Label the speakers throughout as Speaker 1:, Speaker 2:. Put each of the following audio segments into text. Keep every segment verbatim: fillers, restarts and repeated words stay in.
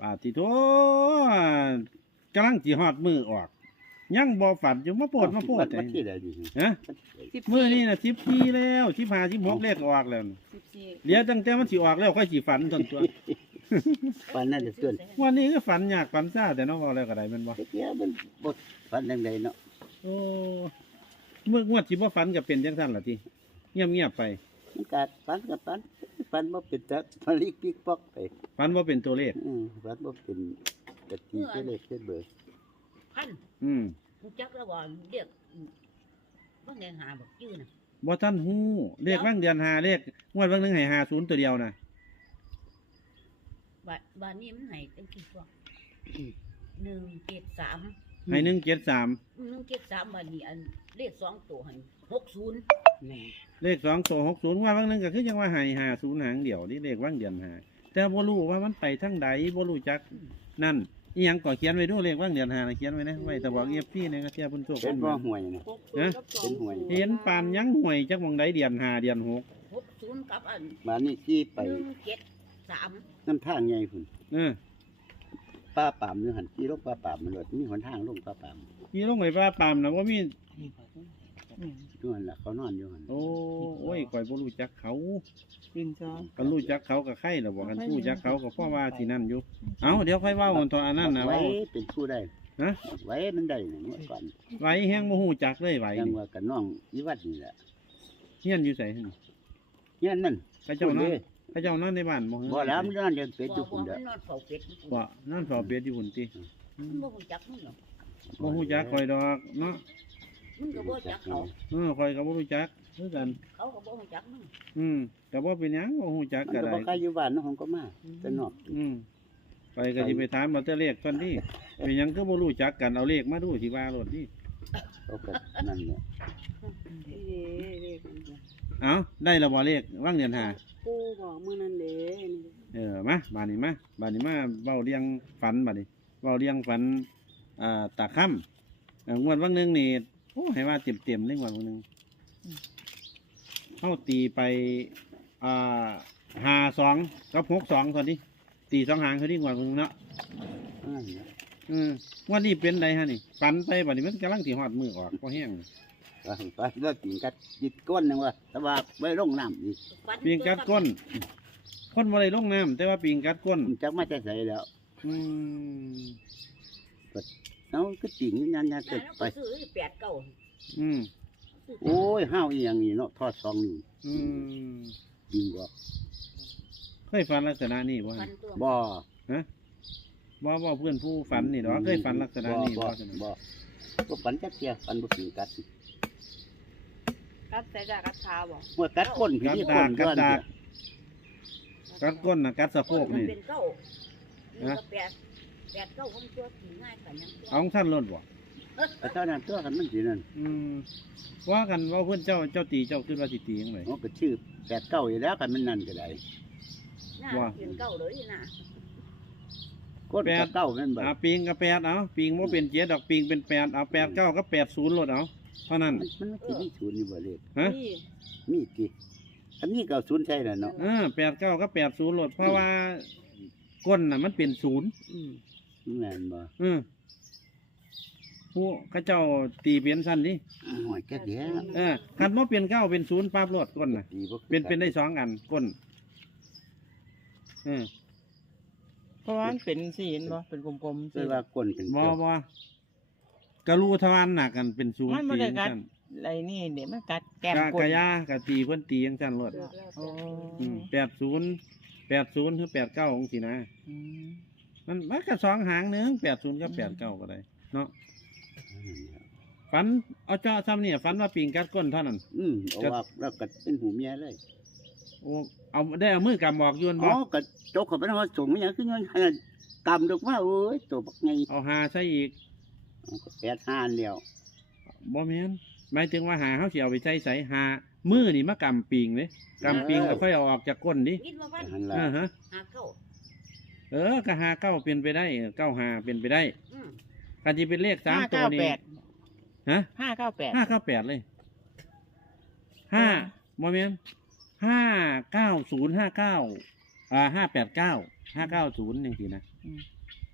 Speaker 1: ปาติโถกำลังจีฮอดมือออกยังบ่ฝันอยู่มาโปวดมาโปวด
Speaker 2: วันที่ใดดี
Speaker 1: ฮะมือนี่น่ะสิบสี่แล้วสิบห้าสิบหกเลขออกแล้ว
Speaker 3: สิบสี่
Speaker 1: เหลือตั้งแต่มันสิออกแล้วค่อยสิฝันจนตัว
Speaker 2: วันนั้นจะเกิน
Speaker 1: วันนี้ก็ฝันยากฝันซ่าแต่เนาะเว้าแล้วก็ได้แม่นบ่
Speaker 2: เดี๋ยวมันบดฝันยังไงเนาะ
Speaker 1: โอ้เมื่องวดสิบ่ฝันก็เป็นจังซั่นล่ะติเงียบๆไป
Speaker 2: มันกัดฝันกับฝันฝันบ่เป็นจักฝันลิกปิกปอกไป
Speaker 1: ฝันบ่เป็นตัวเลข
Speaker 2: อืมฝันบ่เป็นกะทิเป็นเลขเป็นเบอร์
Speaker 3: พัน
Speaker 1: อืม
Speaker 3: รู้จักแล้วบ่เรียกบ้างแดงหาบอกชื่อน่ะ
Speaker 1: บ่ทันฮู้เลขบางเดือนหาเลขงวดบางนึงให้ห้าศูนย์ตัวเดียวน่ะ
Speaker 3: บ้านบ้านนี้มันให้ตั้งกี่พวกหนึ่งเจ็ดสาม
Speaker 1: ให้หนึ่งเจ็ดสาม
Speaker 3: หนึ่งเจ็ดสามบ้านนี้อันเลขสองตัวให้หกศูนย์
Speaker 1: เลขสองตัวหกศูนย์ว่าบางนึงก็คือจังว่าให้ห้าศูนย์หางเดียวนี่เลขบางเดือนหาแต่บ่รู้ว่ามันไปทางใดบ่รู้จักนั่นอีหยังก็เขียนไว้ดูเลขบางเดือนหาน่ะเขียนไว้นะไว้แต่บอก เอฟ ซี เนี่ยก็เสียเพิ่นโชค
Speaker 2: เป็น
Speaker 1: เพิ่น
Speaker 2: บ่
Speaker 1: มา
Speaker 2: ห่วยนะ
Speaker 3: หกศูนย์กับสอง
Speaker 2: เป็นหวย
Speaker 1: เห็นปานยังห่วยจักหม่องใดเดือนห้าเดือนหก
Speaker 3: หกศูนย์กับอัน
Speaker 2: บ้านนี้ขี่ไป
Speaker 3: หนึ่งเจ็ดสาม
Speaker 2: น้ำทางใหญ่พุ่น
Speaker 1: เออ
Speaker 2: ป้าปามอยู่หันขี่ลงป้าปามมันรถมีหนทางลงป้าปาม
Speaker 1: มีลงไปว่าปามน่ะบ่มี
Speaker 2: อยู่หันล่ะเขานอนอยู่หัน
Speaker 1: โอ้โอ้ยข่อยบ่รู้จักเขา
Speaker 4: ปิ่นจ้า
Speaker 1: ก็รู้จักเขาก็ใครล่ะบ่กันรู้จักเขาก็เพราะว่าที่นั่นอยู่เอ้าเดี๋ยวค่อยเว้ากันตอนอันนั้นน่ะ
Speaker 2: ไว้
Speaker 1: เว้า
Speaker 2: เป็นผู้ได้
Speaker 1: ฮะ
Speaker 2: ไว้มันได้นี่เมื่อก่อน
Speaker 1: ไหวแฮงบ่ฮู้จักเลยไหว
Speaker 2: ยัง
Speaker 1: นี่
Speaker 2: ว่ากับน้องอีวัดนี่แหละ
Speaker 1: เฮียนอยู่ไสหั่น
Speaker 2: เนี่ยนั่น
Speaker 1: เขาเจ้านอนเขาเจ้านอนในบ้านบ่
Speaker 2: บ่แล้วมันนอนเดินเป็ด
Speaker 3: บ
Speaker 2: อยู่
Speaker 3: อก
Speaker 2: พุ่น
Speaker 3: ว่า
Speaker 2: เด้อ
Speaker 3: มันนอนเฝ้าเป็ด
Speaker 1: บ่นอนเฝ้าเป็ดอยู่พุ่นติ
Speaker 3: มันบ่รู้จักมึงหรอก
Speaker 1: บ่ฮู้จักข่อยดอกเนาะ
Speaker 3: มึงก็บ่รู้จักเขา
Speaker 1: เออข่อยก็บ่รู้จักคือกัน
Speaker 3: เขาก็บ่รู้จักมึง
Speaker 1: อืมแต่บ่เป็นหยังบ่ฮู้จัก
Speaker 2: มัน
Speaker 1: ก็
Speaker 2: ก็
Speaker 1: ได้
Speaker 2: บ่ใครอยู่บ้านเนาะของก็มาแต่นอก
Speaker 1: อืมไปก็สิไปถามมาแต่เลขก่อนดิเป็นหยังก็บ่รู้จักกันเอาเลขมาดูสิว่าโลดดิ
Speaker 2: เขาก็นั่นแหละ
Speaker 4: เด้เด้กันจ้ะ
Speaker 1: เอ้าได้แล้วบ่เลขวางเดือนห้า
Speaker 4: ปูบอกมื้อนั้นเด้นี่
Speaker 1: เออมาบาดนี้มาบาดนี้มาเว้าเรียงฝันบาดนี้เว้าเรียงฝันอ่าตาค่ำเอ่องวดวันหนึงนี่โอ้ให้ว่าเต็มๆเลยงวดวันหนึงเฮาตีไปอ่าห้าสองกับหกสองตอนนี้ตีสองหางเท่านี้งวดวันหนึงเนาะ
Speaker 2: นั่นแหละ
Speaker 1: อืมวันนี้เป็นไดฮะนี่ฝันไปบัดนี้มันกำลังสิฮอดมือออกพอแห้ง
Speaker 2: ไปไปแล้วกินกัดจิตก้นนึงว่าแต่ว่าไว้ลงน้ำนี่
Speaker 1: ปิงกัดก้น คนบ่ได้ลงน้ำแต่ว่าปิงกัดก้น
Speaker 2: มันจักมาแต่ใส่แล้ว
Speaker 1: อืม
Speaker 2: เอ้าก็ติ่งอยู่ยันยัน
Speaker 3: แต่
Speaker 2: เกิด
Speaker 3: แล้ว
Speaker 2: ไป
Speaker 3: ก็ซื้อแปดเก้า
Speaker 1: อืม
Speaker 2: โอ้ยห้าวอีหยังนี่เนาะทอดซองนี่
Speaker 1: อืม
Speaker 2: ยิงบ่
Speaker 1: เคยฝันลักษณะนี้บ่
Speaker 3: พั
Speaker 1: ฮะ
Speaker 3: นตัว
Speaker 2: บ่
Speaker 1: บ่บ่เพื่อนผู้ฝันนี่ดอกเคยฝันลักษณะนี้
Speaker 2: บ่
Speaker 1: บ่
Speaker 2: บ่บ่ปันจักเที่ยปันบ่กินกัด
Speaker 4: กัดใส่จากกัดเท้าบ่
Speaker 2: หัวกัดก้นพี่
Speaker 1: กัด
Speaker 2: นี่
Speaker 1: ดา
Speaker 2: ก้
Speaker 1: ก
Speaker 2: น
Speaker 1: กัด
Speaker 2: ก้อน
Speaker 1: ดา
Speaker 2: เดี
Speaker 1: ก
Speaker 2: ยว
Speaker 1: กัดก้นน่ะกัดสะโพก
Speaker 3: มัน
Speaker 1: นี่
Speaker 3: เป็นเก้านี่ก็แปดแปดเก้าของตัวผีง่ายกว่ายังตัว
Speaker 1: เอาของท่านรถบ่
Speaker 2: แต่เท่านั้นตัวกันมันสินั่น
Speaker 1: อืมว่ากันว่าเพิ่นเจ้าเจ้าตีเจ้าคิดว่าสิตีจังได
Speaker 2: โอ้ก็ชื่อแปดเก้าอยู่แล้วกันมันนั่นก็ได้
Speaker 3: หน้า
Speaker 1: ว่า
Speaker 3: เป็นเก้าเลยนะ
Speaker 2: ก้นกับเก้าแม่นบ่
Speaker 1: อ่าปิงก็แปดเอาปิงบ่เป็นเจ็ดดอกปิงเป็นแปดเอาแปดเก้าก็แปดศูนย์รถเอาเท่านั้น
Speaker 2: มันมันไม่สิมีศูนย์อยู่บ่เลย
Speaker 1: ฮะ
Speaker 4: นี่
Speaker 2: มีติอันนี้ก็เอาศูนย์ใช่แล้วเนาะ
Speaker 1: เออแปดเก้าก็แปดศูนย์โหลดเพราะว่าก้นน่ะมันเป็นศูนย์
Speaker 4: อืม
Speaker 2: แม่นบ่
Speaker 1: เออผู้เข้าเจ้าตีเปลี่ยนสั้นดิ
Speaker 2: หอยแค่เดียว
Speaker 1: เออคันว่าเปลี่ยนเก้าเป็นศูนย์ปั๊บโหลดก้นน่ะ
Speaker 2: ดีบ่
Speaker 1: เป็นเป็นได้สองอันก้นเออ
Speaker 4: เพราะว่ามันเป็นสีเห็นบ่เป็นกลมๆ
Speaker 2: คื
Speaker 4: สิ
Speaker 2: อว่าก้นเป็น
Speaker 1: บ่
Speaker 2: เก้า
Speaker 1: บ่กระลูทวารหนักกันเป็นศูนย์
Speaker 4: มันบ่
Speaker 1: ตี
Speaker 4: ได้
Speaker 1: จัง
Speaker 4: กัด
Speaker 1: ซั่น
Speaker 4: อะไรนี่เดี๋ยวมันกัดแก้ม
Speaker 1: กะ
Speaker 4: ก
Speaker 1: กะ
Speaker 4: ด
Speaker 1: ยากะตีเพิ่นตีจังซั่นโหลด
Speaker 4: โอ้
Speaker 1: อืมแปดศูนย์แปดศูนย์คือแปดเก้าองศนะ
Speaker 4: อืม
Speaker 1: มันมันก็สองหางหนึงแปดศูนย์กับแปดเก้าก็ได้เนาะฝันเอาเจาะซ้ำเนี่ยฝันว่าปิงกัดก้นเท่านั้น
Speaker 2: อืมเอาว่าแล้วก็เป็นหูเมียเลย
Speaker 1: โอ้เอาได้เอามือกำบอกยวน
Speaker 2: อ๋
Speaker 1: บ่
Speaker 2: อก็จกเข้าไปในห้องส่งมันหยังคือย้อนให้กำดอกว่าโอ้ยตัวบักไง
Speaker 1: เอาหาใช่อีก
Speaker 2: เอาก็แปดห้าอันแล้ว
Speaker 1: บ่แม่นหมายถึงว่าหาเขาสิเอาไปใช้ใส่หามือนี่มากำปิงเลยกำปิงก็ค่อยเอาออกจากก้นดิ
Speaker 3: กินมาพัน
Speaker 2: หันละ
Speaker 1: อ่าฮะ
Speaker 3: หาเก้า
Speaker 1: เออก็หาเก้าเป็นไปได้เก้าหาเป็นไปได้
Speaker 3: อืม
Speaker 1: การที่เป็นเลขสาม
Speaker 4: ห้า
Speaker 1: ตัว
Speaker 4: เก้า
Speaker 1: นี้
Speaker 4: แปด
Speaker 1: ฮะ
Speaker 4: ห้าเก้าแปด
Speaker 1: ห้าเก้าแปดเลยห้าบ่แม่นห้าเก้าศูนย์ห้าเก้าอ่าห้าแปดเก้าห้าเก้าศูนย์อย่างสี่นะ
Speaker 4: อืม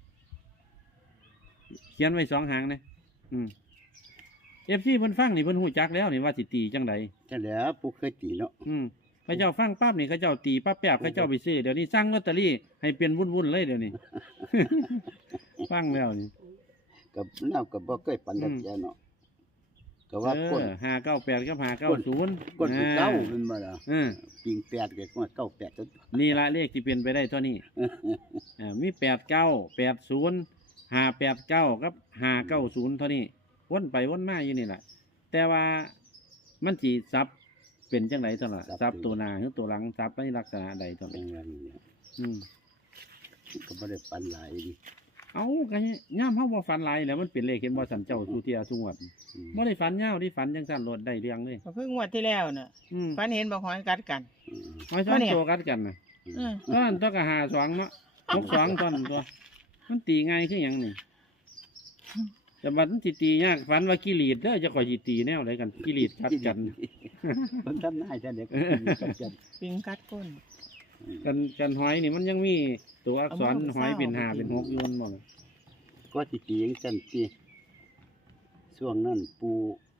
Speaker 1: เขียนไว้สองหางนะอืมเอฟซีเพิ่นฟังนี่เพิ่นหูจักแล้วนี่ว่าสิตีจังได
Speaker 2: จังแล้วปู่เคยตีเนาะ
Speaker 1: อืมเขาเจ้าฟังปั๊บนี่เขาเจ้าตีปั๊บแป๊บเขาเจ้าไปซื้อเดี๋ยวนี้สั่งลอตเตอรี่ให้เป็นวุ่นๆเลยเดี๋ยวนี้ ฟังแล้วนี่
Speaker 2: กับแนวกับบ่เคยปันดักแกเนาะก็ว่า
Speaker 1: เอ
Speaker 2: ก้น
Speaker 1: อห้าเก้าแปดกับห้าเก้าศูนย์
Speaker 2: ก้นคือเก้าเป็นบ่ล่ะ
Speaker 1: เออ
Speaker 2: ปิงแปดก็ว่าเก้าแปดตัว
Speaker 1: นี่ละเลขที่เป็นไปได้ตัวนี้อ่ามีแปดเก้าแปดศูนย์ห้าแปดเก้ากับห้าเก้าศูนย์เท่านี้วนไปวนมาอยู่นี่แหละแต่ว่ามันจีซับเป็นจังไรเท่านั้นซับตัวหน้าหรือตัวหลังซับในลักษณะใดเท่า
Speaker 2: เป็
Speaker 1: นั้น น
Speaker 2: อย่างนี้เนี่ย
Speaker 1: อืม
Speaker 2: ก็บ่ได้ปันหลายดิ
Speaker 1: เอากันย่ามเฮาบ่ฝันหลายแล้วมันเป็นเลขเห็นบ่สันเจ้าสุเทียสุงวด
Speaker 2: อืม
Speaker 1: บ่ได้ฝันยาวที่ฝันจังซั่นโลดได้เรื่องเลย
Speaker 4: ก็คืองวดที่แล้วน่ะ
Speaker 1: อืม
Speaker 4: ฝันเห็นบอกหอยกัดกัน
Speaker 2: อืม
Speaker 1: หอยซ้อนตัวกัดกันน่ะ
Speaker 4: อืม
Speaker 1: ตอนนั้นตัวก็หาสองเนาะหกสองตอนนั้นตัว มันตีง่ายคือหยังนี่แต่บัดมันสิตียากฝันว่ากิเลสเด้อจะข่อยสิตีแนวใดกันกิเลสกัดกัน
Speaker 2: มันทำนายซะเด็กกันจัน
Speaker 4: ปิงกัดก้น
Speaker 1: กันกันหอยนี่มันยังมีตัวอักษร
Speaker 4: เอามา
Speaker 1: หอยเป็น
Speaker 4: เอา
Speaker 1: หา
Speaker 4: มา
Speaker 1: เป็นหกอยูนบ่ล่ะ
Speaker 2: ก็สิตีจังซั่นสิช่วงนั้นปู่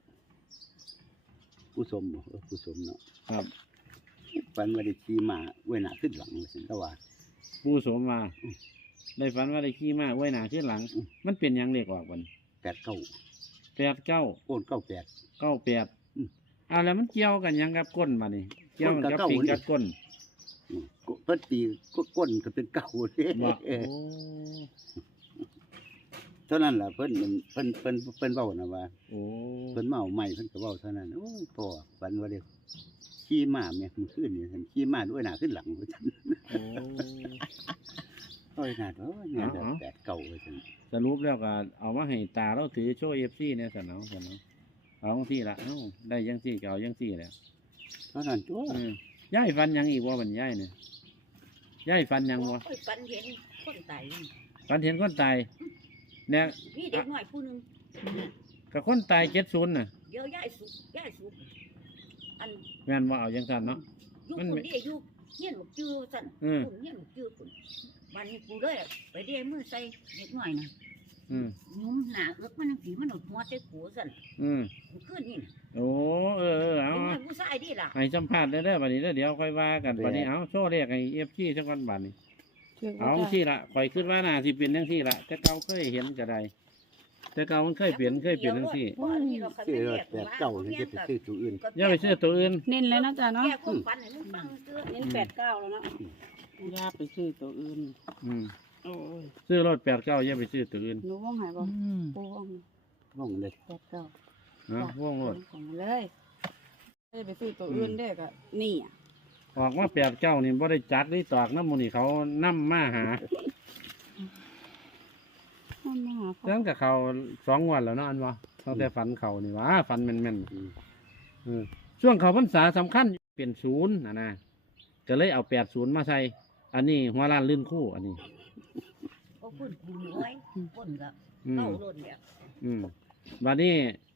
Speaker 2: ปู่สมบ่เออปู่สมเนาะ
Speaker 1: ครับ
Speaker 2: ฝันว่าได้ขี่ม้าไว้หน้าขึ้นหลังว่าซั่นแต่ว่า
Speaker 1: ผู้สมมาได้ฝันว่าได้ขี่ม้าไว้หน้าขึ้นหลัง
Speaker 2: อืม
Speaker 1: มันเป็นหยังเลขออกบัน
Speaker 2: แปดเก้า
Speaker 1: แปดเก้า
Speaker 2: โอนเก้าแปด
Speaker 1: เก้าแปด
Speaker 2: อืม
Speaker 1: อ่าแล้วมันเกี่ยวกันหยังกับก้นมานี่เกี่ยวกันกับ
Speaker 2: ก้นกับ
Speaker 1: ปีก
Speaker 2: เก้า
Speaker 1: กับก้น
Speaker 2: อืมเพิ่นตีก้นก็เป็นเก้าเด้
Speaker 1: บ่
Speaker 2: เอ
Speaker 1: โอ้
Speaker 2: อเท่านั้นล่ะเพิ่นเพิ่นเพิ่นเพิ่นเว้านะว่า
Speaker 1: โอ้
Speaker 2: เพิ่นมาเอาใหม่เพิ่นก็เว้าเท่านั้นโอ้ยพ่อฝันว่าได้ขี่ม้าแม่มื้อคืนนี่ฉันขี่ม้าด้วยหน้าขึ้นหลังว่าซั่น
Speaker 1: โอ้
Speaker 2: โอ้ยน่าโอ้ยน่าจะแปดเก้าว่าซั่น
Speaker 1: สรุปแล้วก็เอามาให้ตาเราถือโชว์เอฟซีเนี่ยสันเอาสันเอาเอาจังซี่ละเอ้าได้ยังซี่ก็เอายังซี่แหละ
Speaker 2: เท่านั้นตัว
Speaker 1: เออย่ายฟันหยังอีกว่ามันย่ายเนี่ยย่ายฟันหยังวะ
Speaker 3: โอ้ยปันเห็นคนตายนี่
Speaker 1: ฟันเห็นคนตายเนี่ย
Speaker 3: มีเด็กน้อยผู้หนึง
Speaker 1: กับคนตายเจ็ดศูนย์น่ะ
Speaker 3: เดี๋ยวย้ายสุกย้ายสุกอัน
Speaker 1: แม่นว่าเอาจังสันเนาะ
Speaker 3: อยุ
Speaker 1: มัน
Speaker 3: ค
Speaker 1: ไม่
Speaker 3: นนี้อยู่เงี้ยนหลกจื้อสั่น
Speaker 1: อืม
Speaker 3: คนเงี้ยนหลกจื้อคนวันนี้กูเลยไปเรียมือใส่เด็กน้อยนะ
Speaker 1: อืม
Speaker 3: ยุ้มหนาเอิกมันผีมันหนดหัวใจกูสั่น
Speaker 1: อืม
Speaker 3: มันขึ้นนี่นะ
Speaker 1: โอ้เออเออเอา
Speaker 3: เป็น
Speaker 1: เอา
Speaker 3: ไงผู้ชายดีล่ะ
Speaker 1: ให้สัมภาษณ์ได้เด้อบัดนี้เด้อเดี๋ยวค่อยว่ากันบัดนี้เอาโชว์เลขให้เอฟซีสักวันบัดนี้เอาจังซี่ละข่อยคิดว่าน่าสิเป็นจังซี่ละแต่เก่าเคยเห็นก็ได้แต่เก่ามันเคยเปลี่ยนเคยเปลี่ยนจังซี่
Speaker 3: เพราะอันนี้เราเคย
Speaker 2: ซื้อ
Speaker 3: ไป
Speaker 2: ร
Speaker 3: เรี
Speaker 2: ถ
Speaker 3: ยก
Speaker 2: แปดเก้าถึงจะไปซื้อตัวอื่น
Speaker 1: อย่าไปซื้อตัวอื่น
Speaker 5: เน้นเลยเนาะจ้ะเนาะ
Speaker 3: แก้ความฝันให้มึงฟังเตื้อ
Speaker 5: เน้นแปดเก้าแล้วเนาะ
Speaker 4: อย่าไปซื้อตัวอื่น
Speaker 1: อืม
Speaker 4: โอ้ย
Speaker 1: ซื้อรถแปดเก้าอย่าไปซื้อตัวอื่น
Speaker 5: หนูว่องหายบ่
Speaker 4: อืม
Speaker 5: ปูว่อง
Speaker 2: ว่องเลย
Speaker 5: แปดเก้า
Speaker 1: นะว่องรถ
Speaker 5: ของมันเลยไม่ได้ไปซื้อตัวอื่นได้ก็นี่อ่ะ
Speaker 1: ออกมาแปดเก้านี่บ่ได้จัดได้ตอกน้ำมูนี่เขานํมาหา
Speaker 5: มันมาหาพ่อ
Speaker 1: ตั้งแต่เขาสองวันแล้วเนาะอันวะตั้งแต่ฝันเขานี่วะฝันแม่น
Speaker 2: อืม
Speaker 1: ๆเออช่วงเขาพรรษาสำคัญเป็นศูนย์นะนะก็เลยเอาแปดศูนย์มาใส่อันนี้หัวล้านลื่นคู่อันนี้
Speaker 3: ก็พูดกูน้อยคนกับ
Speaker 1: อืม
Speaker 3: เก้าโดนเนี่ย
Speaker 1: อืมวันนี้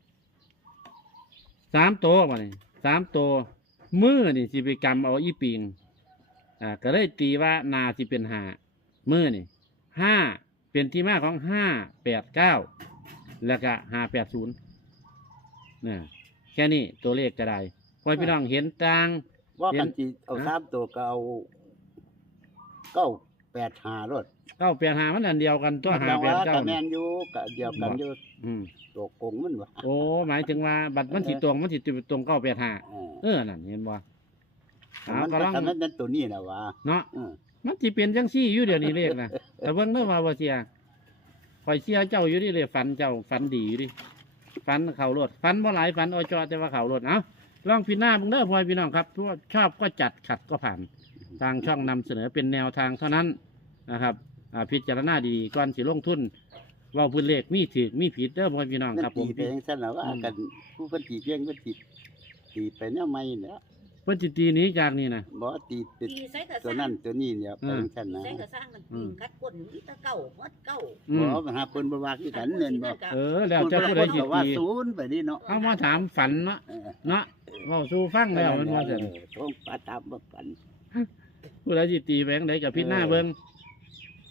Speaker 1: สามตัววันนี้สามตัวมือนี่สิไปกำเอาอีปิงอ่าก็เลยตีว่านาสิเป็นห้ามือนี่ห้าเป็นที่มาของห้าแปดเก้าแล้วก็ห้าแปดศูนย์นะแค่นี้ตัวเลขก็ได้พอพี่น้องเห็นต่าง
Speaker 2: ว่า
Speaker 1: เห็
Speaker 2: กัน นจีเอาสามตัวก็เอาเก้าแปดห้ารถ
Speaker 1: เก้าแปดห้ามันอันเดียวกันตัวห้า
Speaker 2: แต่
Speaker 1: แป
Speaker 2: ว่า
Speaker 1: ดเก้า
Speaker 2: ก็แมนอยู่ก็เดียวกันอยู่
Speaker 1: อืม
Speaker 2: ตัวโกงมันวะ
Speaker 1: โอ้หมายถึงว่าบัตรมันสิตรงมันสิตรงเก้าแปดห้า
Speaker 2: เออ
Speaker 1: เออนั่นเห็นบ่
Speaker 2: แต่
Speaker 1: เอา
Speaker 2: มัน
Speaker 1: ก็
Speaker 2: ก็
Speaker 1: ลอง
Speaker 2: ทำให้นั้นตัวนี้แหละวะ
Speaker 1: เนาะ
Speaker 2: เออ
Speaker 1: มันสิเป็นจังซี่อยู่เดี๋ยวนี้เลขนะแต่เบิ่งเด้อว่าบ่เสียข่อยเสียเจ้าอยู่ดิเลยฝันเจ้าฝันดีอยู่ดิฝันเข่ารถฝันบ่หลายฝันอจอแต่ว่าเข่ารถเอ้าลองพิจารณาเบิ่งเด้อพ่อพี่น้องครับเพราะว่าชอบก็จัดขัดก็ผ่านทางช่องนำเสนอเป็นแนวทางเท่านั้นนะครับอ่าพิจารณาดีๆก่อนสิลงทุนเว่าพื้นเลขมีถูกมีผิดเด้อพ่อพี่น้อง
Speaker 2: มัน
Speaker 1: ครับผ
Speaker 2: ตี
Speaker 1: ม
Speaker 2: ไปเองสั้นแล้วว่ากันผู้เพิ่นตีเพียงเพิ่นตีตีไปแนวไม่เนี่ย
Speaker 1: เพิ่นสิตีหนี้จากนี่นะ
Speaker 2: บ่ตีเป็น
Speaker 3: ตีใส่กระ
Speaker 2: ตัว
Speaker 3: ซั
Speaker 2: นั้
Speaker 3: ง
Speaker 2: นตัวนี้เนี่ยไปจังซั่น
Speaker 3: ตี
Speaker 2: นะ
Speaker 3: ใส่กระซังมันปีนกัดก้นมีแตะเก้าหัดเก้า
Speaker 1: อืม
Speaker 2: บ่มาหาเพิ่นบ่ว่าคือกันเน่นบ่
Speaker 1: เออแล้วเจ้าผู้ใดสิ
Speaker 2: เพิ่นก็ว่า
Speaker 1: ตี
Speaker 2: ศูนย์ไปนี่เนาะ
Speaker 1: เอามาถามฝันเนาะ
Speaker 2: เออ
Speaker 1: เนาะเว้าสู่ฟังแล้วมันว่าซั่น
Speaker 2: เออต้องปาตามบ่กัน
Speaker 1: ผู้ใดสิตีแบงค์ใดกับพิษหน้าเบิ่ง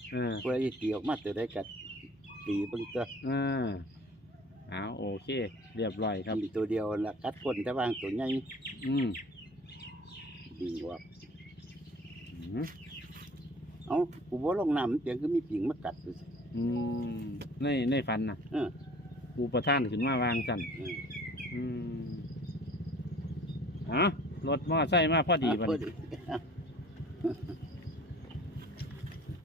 Speaker 1: เออ
Speaker 2: เพื่อที่ตีออกมาตัวได้กัดตีเบิ่งตัว
Speaker 1: เออเอาโอเค เรียบร้อยครับ
Speaker 2: มีตัวเดียวละกัดคนแต่ว่างตัวใหญ่
Speaker 1: อืม
Speaker 2: ปิงออก
Speaker 1: อืม
Speaker 2: เอ้ากูบ่ลงน้ำเสียงคือมีปิงมากัดอยู่สิ
Speaker 1: อืมในในฝันน่ะ
Speaker 2: เออ
Speaker 1: กูประท่านขึ้นมาวางสั่น
Speaker 2: เออ
Speaker 1: อืมอ๋อรถมอไซค์มาพอดี
Speaker 2: อ่ะ
Speaker 1: บัด
Speaker 2: พอ
Speaker 1: นี้
Speaker 2: ดี